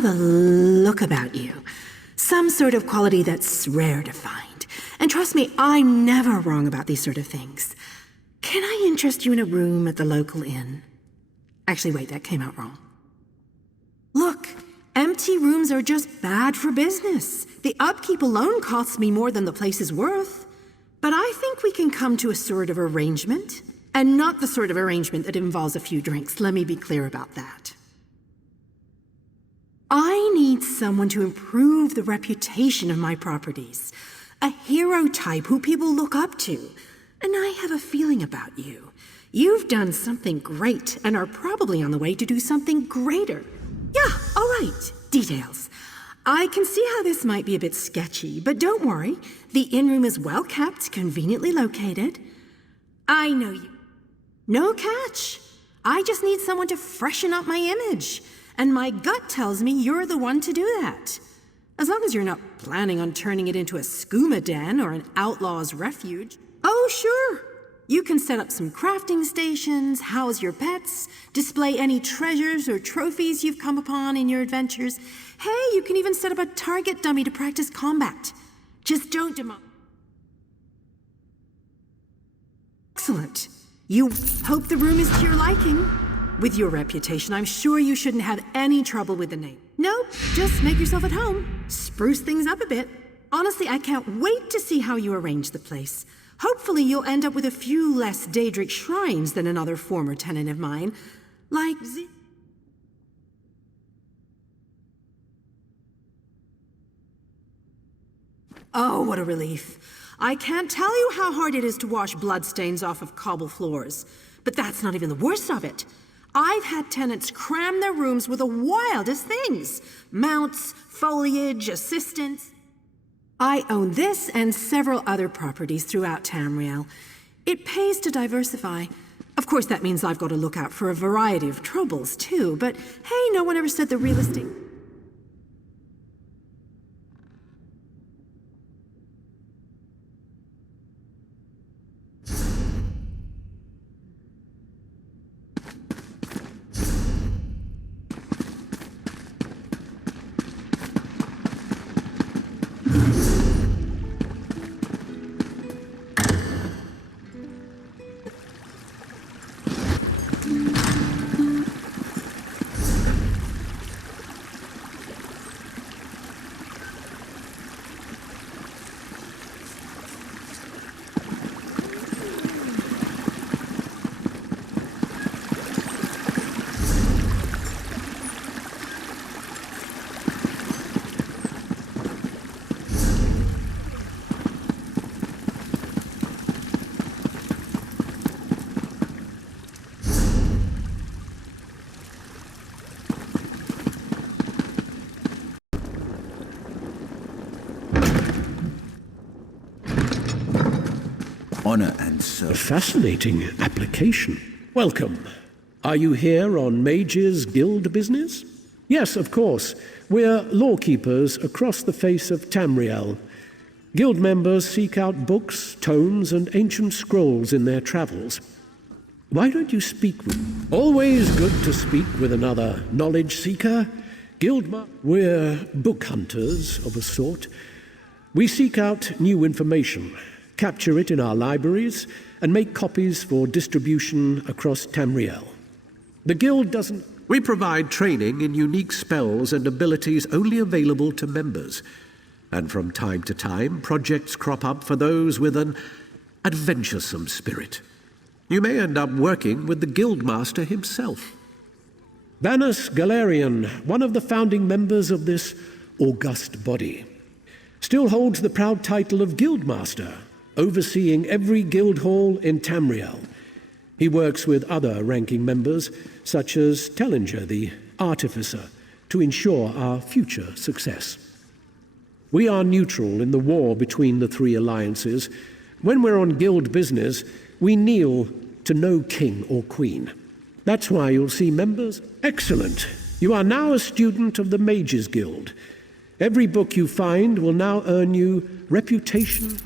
have a look about you. Some sort of quality that's rare to find. And trust me, I'm never wrong about these sort of things. Can I interest you in a room at the local inn? Actually, wait, that came out wrong. Look, empty rooms are just bad for business. The upkeep alone costs me more than the place is worth. But I think we can come to a sort of arrangement. And not the sort of arrangement that involves a few drinks. Let me be clear about that. I need someone to improve the reputation of my properties. A hero type who people look up to. And I have a feeling about you. You've done something great and are probably on the way to do something greater. Yeah, all right. Details. I can see how this might be a bit sketchy, but don't worry. The inn room is well kept, conveniently located. I know you. No catch. I just need someone to freshen up my image. And my gut tells me you're the one to do that. As long as you're not planning on turning it into a skooma den or an outlaw's refuge. Oh, sure. You can set up some crafting stations, house your pets, display any treasures or trophies you've come upon in your adventures. Hey, you can even set up a target dummy to practice combat. Just don't demolish. Excellent. You hope the room is to your liking. With your reputation, I'm sure you shouldn't have any trouble with the name. Nope, just make yourself at home. Spruce things up a bit. Honestly, I can't wait to see how you arrange the place. Hopefully you'll end up with a few less Daedric shrines than another former tenant of mine. Like Oh, what a relief. I can't tell you how hard it is to wash bloodstains off of cobble floors. But that's not even the worst of it. I've had tenants cram their rooms with the wildest things. Mounts, foliage, assistants. I own this and several other properties throughout Tamriel. It pays to diversify. Of course, that means I've got to look out for a variety of troubles, too. But hey, no one ever said the real estate... Honor and service. A fascinating application. Welcome. Are you here on Mage's Guild business? Yes, of course. We're lawkeepers across the face of Tamriel. Guild members seek out books, tomes, and ancient scrolls in their travels. Why don't you speak with... Always good to speak with another knowledge seeker. We're book hunters of a sort. We seek out new information, capture it in our libraries, and make copies for distribution across Tamriel. The Guild doesn't... We provide training in unique spells and abilities only available to members. And from time to time, projects crop up for those with an adventuresome spirit. You may end up working with the Guildmaster himself. Vanus Galerian, one of the founding members of this august body, still holds the proud title of Guildmaster, overseeing every guild hall in Tamriel. He works with other ranking members, such as Tellinger, the Artificer, to ensure our future success. We are neutral in the war between the three alliances. When we're on guild business, we kneel to no king or queen. That's why you'll see members... Excellent. You are now a student of the Mages Guild. Every book you find will now earn you reputation...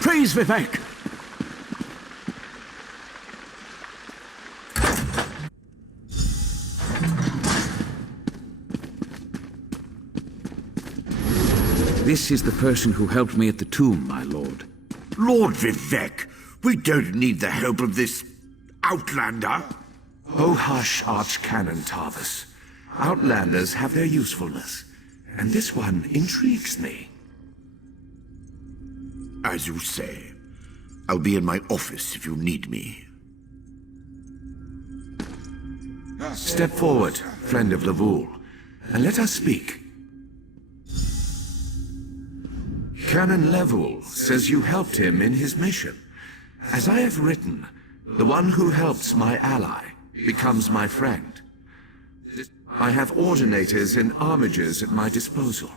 Praise Vivec! This is the person who helped me at the tomb, my lord. Lord Vivec, we don't need the help of this outlander. Oh, hush, Archcanon Tarvis. Outlanders have their usefulness, and this one intrigues me. As you say. I'll be in my office if you need me. Step forward, friend of Levoul, and let us speak. Canon Levoul says you helped him in his mission. As I have written, the one who helps my ally becomes my friend. I have ordinators and armigers at my disposal.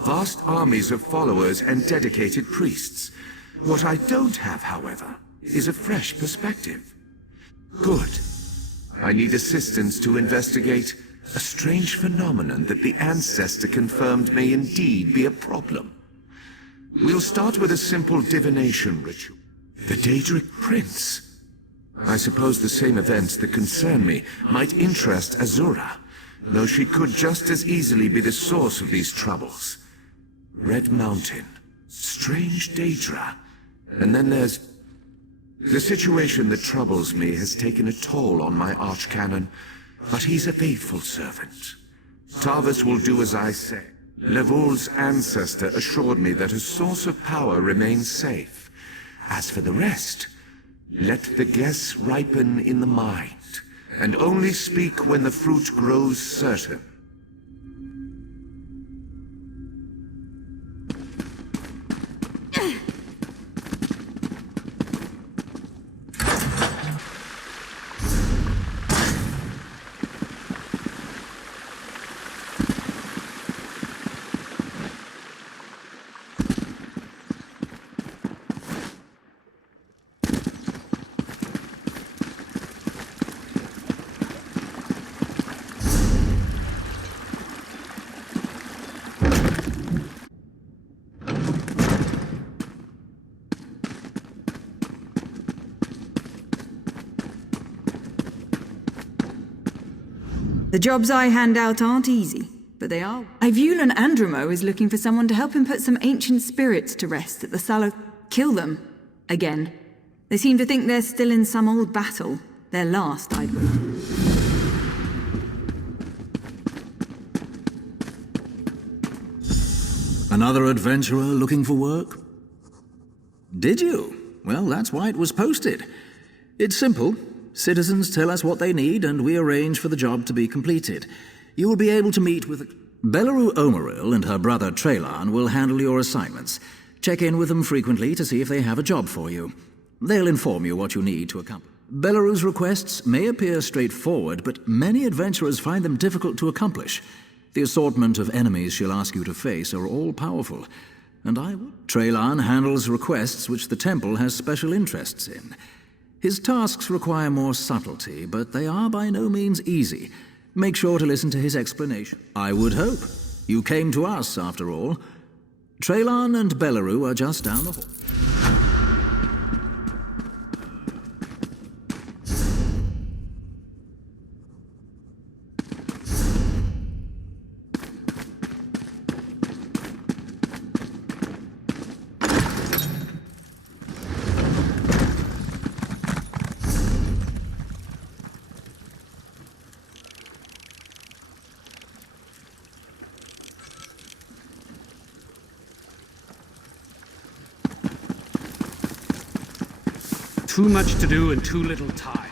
Vast armies of followers and dedicated priests. What I don't have, however, is a fresh perspective. Good. I need assistance to investigate a strange phenomenon that the ancestor confirmed may indeed be a problem. We'll start with a simple divination ritual. The Daedric Prince. I suppose the same events that concern me might interest Azura, though she could just as easily be the source of these troubles. Red Mountain, strange Daedra, and then there's... The situation that troubles me has taken a toll on my Archcanon, but he's a faithful servant. Tarvis will do as I say. Levoul's ancestor assured me that a source of power remains safe. As for the rest, let the guess ripen in the mind, and only speak when the fruit grows certain. The jobs I hand out aren't easy, but they are. Ivulan Andromo is looking for someone to help him put some ancient spirits to rest at the Sallow. Kill them. Again. They seem to think they're still in some old battle. Their last, I'd read. Another adventurer looking for work? Did you? Well, that's why it was posted. It's simple. Citizens tell us what they need, and we arrange for the job to be completed. You will be able to meet with... Belaru Omaril and her brother Trelan will handle your assignments. Check in with them frequently to see if they have a job for you. They'll inform you what you need to accomplish. Belarus's requests may appear straightforward, but many adventurers find them difficult to accomplish. The assortment of enemies she'll ask you to face are all powerful, and Traylan handles requests which the temple has special interests in. His tasks require more subtlety, but they are by no means easy. Make sure to listen to his explanation. I would hope. You came to us, after all. Traylan and Belarus are just down the hall. Too much to do and too little time.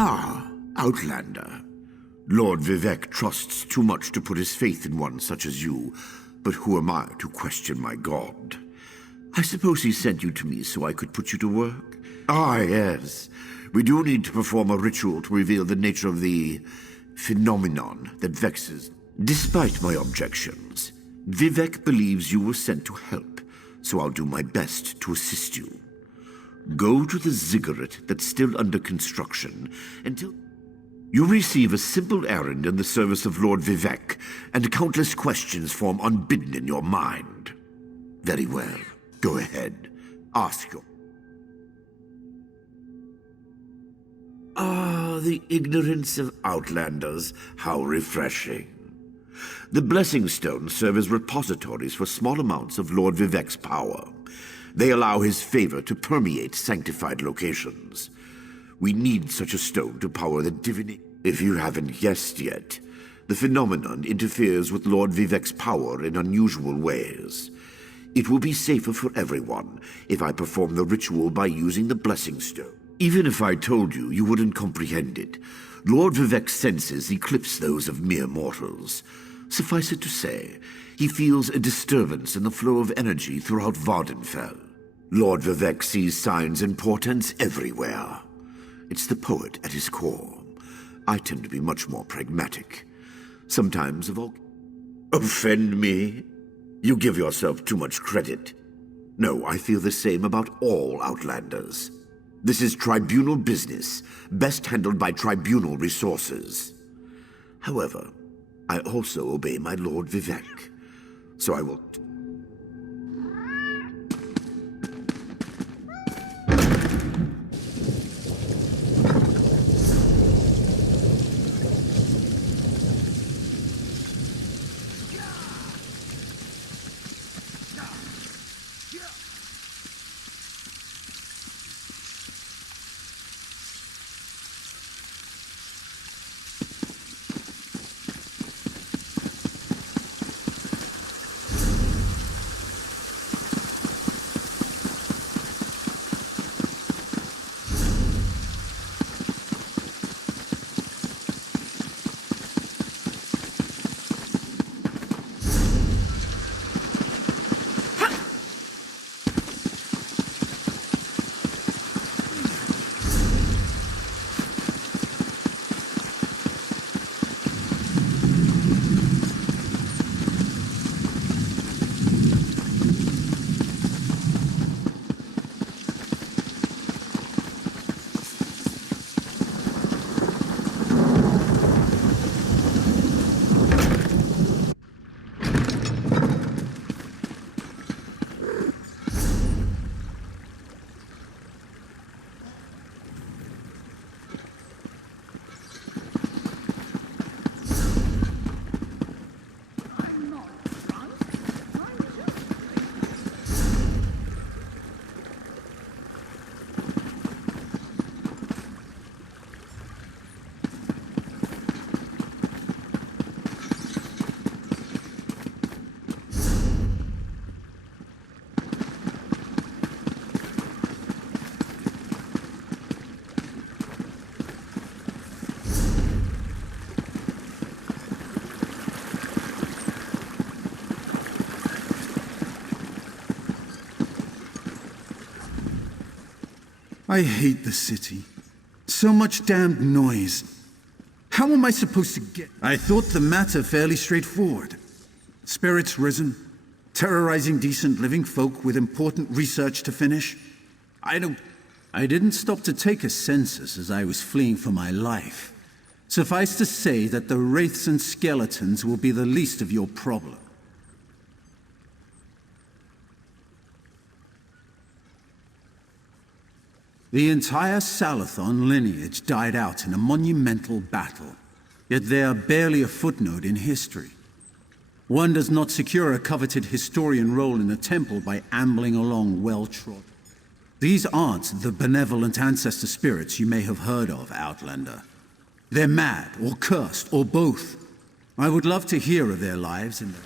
Ah, Outlander. Lord Vivec trusts too much to put his faith in one such as you, but who am I to question my god? I suppose he sent you to me so I could put you to work? Ah, yes. We do need to perform a ritual to reveal the nature of the phenomenon that vexes. Despite my objections, Vivec believes you were sent to help, so I'll do my best to assist you. Go to the ziggurat that's still under construction until you receive a simple errand in the service of Lord Vivec, and countless questions form unbidden in your mind. Very well. Go ahead. Ask your... Ah, the ignorance of outlanders. How refreshing. The Blessing Stones serve as repositories for small amounts of Lord Vivec's power. They allow his favor to permeate sanctified locations. We need such a stone to power the divinity. If you haven't guessed yet, the phenomenon interferes with Lord Vivec's power in unusual ways. It will be safer for everyone if I perform the ritual by using the Blessing Stone. Even if I told you, you wouldn't comprehend it. Lord Vivec's senses eclipse those of mere mortals. Suffice it to say, he feels a disturbance in the flow of energy throughout Vardenfell. Lord Vivec sees signs and portents everywhere. It's the poet at his core. I tend to be much more pragmatic. Sometimes offend me? You give yourself too much credit. No, I feel the same about all Outlanders. This is tribunal business, best handled by tribunal resources. However, I also obey my Lord Vivec, so I will... I hate the city. So much damned noise. How am I supposed to get... I thought the matter fairly straightforward. Spirits risen, terrorizing decent living folk with important research to finish. I didn't stop to take a census as I was fleeing for my life. Suffice to say that the wraiths and skeletons will be the least of your problem. The entire Salathon lineage died out in a monumental battle, yet they are barely a footnote in history. One does not secure a coveted historian role in a temple by ambling along well-trodden. These aren't the benevolent ancestor spirits you may have heard of, Outlander. They're mad, or cursed, or both. I would love to hear of their lives in the...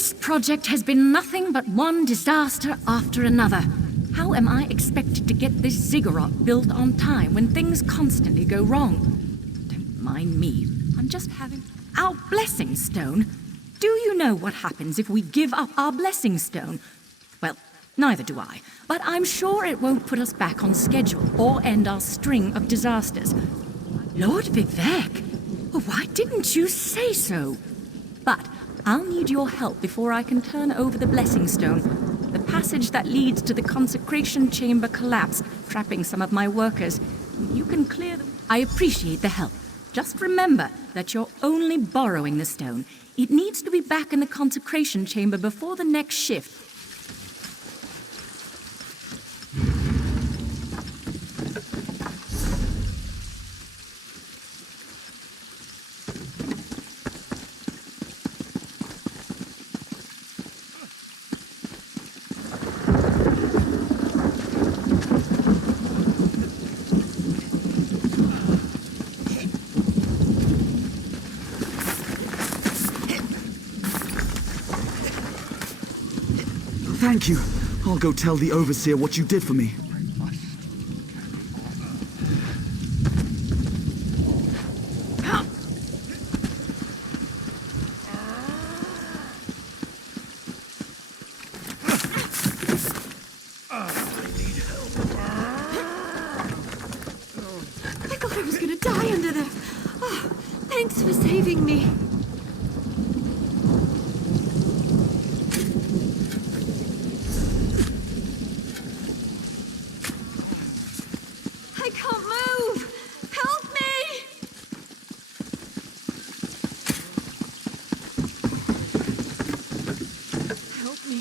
This project has been nothing but one disaster after another. How am I expected to get this ziggurat built on time when things constantly go wrong? Don't mind me. I'm just having... Our blessing stone? Do you know what happens if we give up our blessing stone? Well, neither do I. But I'm sure it won't put us back on schedule or end our string of disasters. Lord Vivec, why didn't you say so? But I'll need your help before I can turn over the blessing stone. The passage that leads to the consecration chamber collapsed, trapping some of my workers. You can clear them. I appreciate the help. Just remember that you're only borrowing the stone. It needs to be back in the consecration chamber before the next shift. Thank you. I'll go tell the Overseer what you did for me. I thought I was gonna die under there. Oh, thanks for saving me. I can't move! Help me! Help me.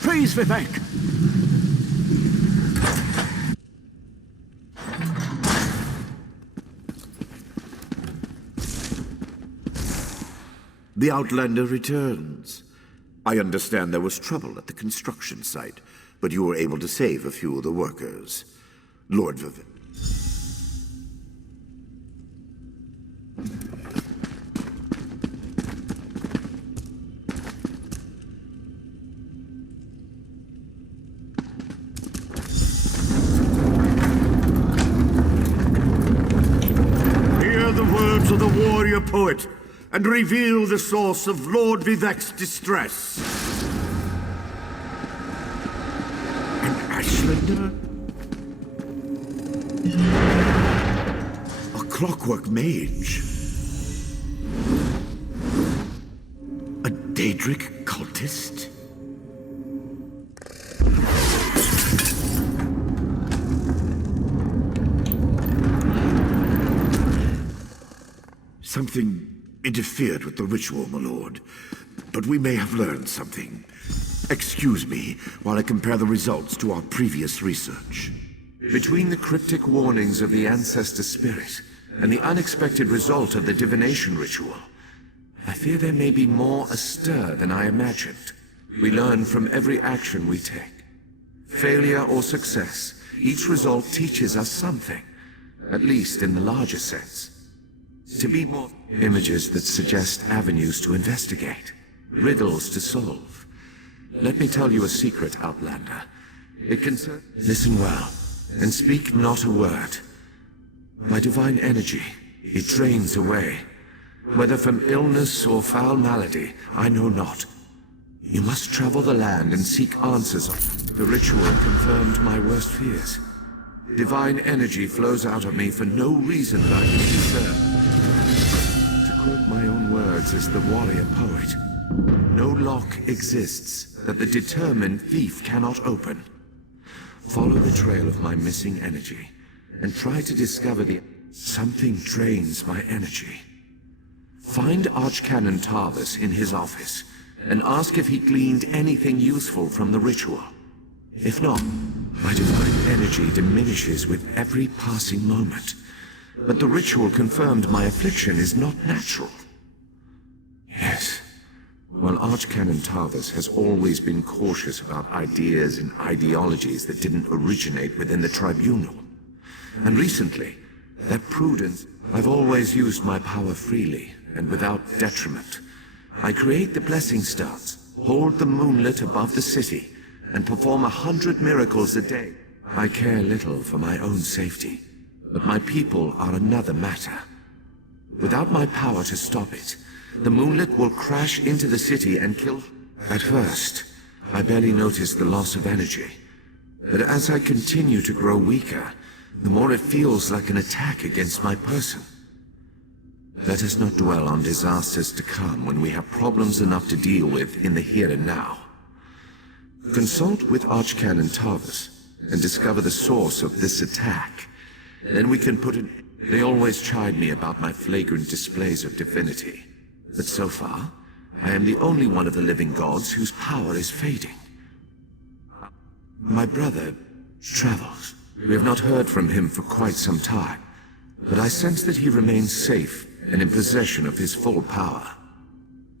Praise Vivec! The Outlander returns. I understand there was trouble at the construction site, but you were able to save a few of the workers. Lord Vivec. Hear the words of the warrior poet and reveal the source of Lord Vivec's distress. An Ashlander? A clockwork mage? A Daedric cultist? Something interfered with the ritual, my lord. But we may have learned something. Excuse me while I compare the results to our previous research. Between the cryptic warnings of the ancestor spirit and the unexpected result of the divination ritual, I fear there may be more astir than I imagined. We learn from every action we take. Failure or success, each result teaches us something, at least in the larger sense. To be more images that suggest avenues to investigate, riddles to solve. Let me tell you a secret, Outlander. It concerns... Listen well, and speak not a word. My divine energy, it drains away. Whether from illness or foul malady, I know not. You must travel the land and seek answers. The ritual confirmed my worst fears. Divine energy flows out of me for no reason that I can discern. To quote my own words as the warrior poet, no lock exists that the determined thief cannot open. Follow the trail of my missing energy, and try to discover the... Something drains my energy. Find Archcanon Tarvis in his office, and ask if he gleaned anything useful from the ritual. If not, my divine energy diminishes with every passing moment. But the ritual confirmed my affliction is not natural. Yes. While Archcanon Tarvis has always been cautious about ideas and ideologies that didn't originate within the tribunal. And recently, that prudence... I've always used my power freely and without detriment. I create the blessing stones, hold the moonlit above the city, and perform 100 miracles a day. I care little for my own safety, but my people are another matter. Without my power to stop it, the moonlit will crash into the city and kill... At first, I barely noticed the loss of energy. But as I continue to grow weaker, the more it feels like an attack against my person. Let us not dwell on disasters to come when we have problems enough to deal with in the here and now. Consult with Archcanon Tarvis and discover the source of this attack. Then we can put it... They always chide me about my flagrant displays of divinity. But so far, I am the only one of the living gods whose power is fading. My brother travels. We have not heard from him for quite some time, but I sense that he remains safe and in possession of his full power.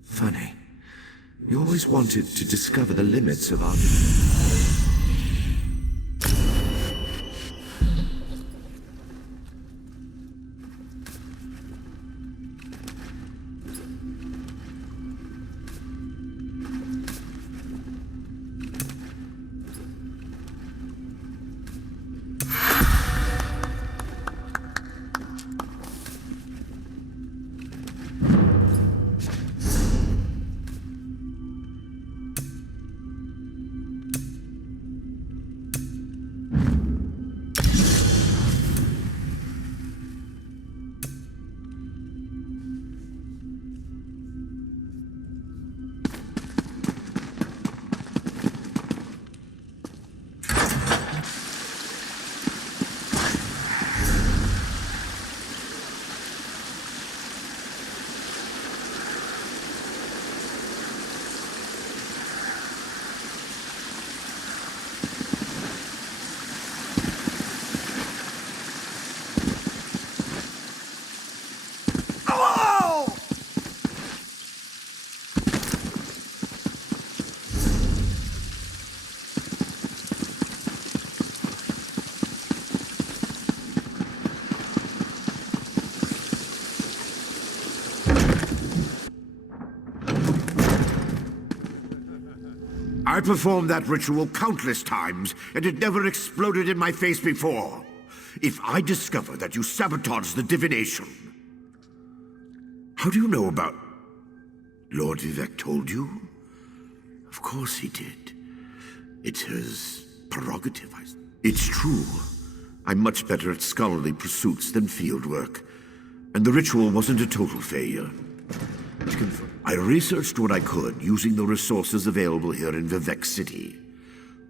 Funny. We always wanted to discover the limits of our... I performed that ritual countless times, and it never exploded in my face before. If I discover that you sabotaged the divination... How do you know about... Lord Vivec told you? Of course he did. It's his prerogative. It's true. I'm much better at scholarly pursuits than field work. And the ritual wasn't a total failure. I researched what I could using the resources available here in Vivec City.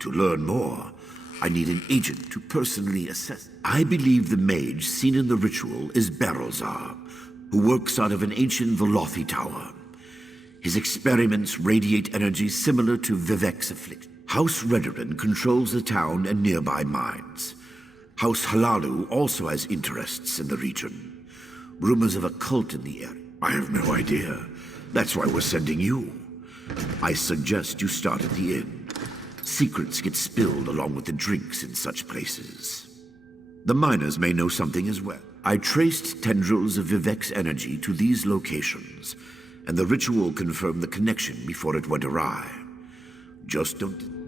To learn more, I need an agent to personally assess. I believe the mage seen in the ritual is Barrelzar, who works out of an ancient Velothi tower. His experiments radiate energy similar to Vivec's affliction. House Redoran controls the town and nearby mines. House Halalu also has interests in the region. Rumors of a cult in the area. I have no idea. That's why we're sending you. I suggest you start at the inn. Secrets get spilled along with the drinks in such places. The miners may know something as well. I traced tendrils of Vivec's energy to these locations, and the ritual confirmed the connection before it went awry. Just don't...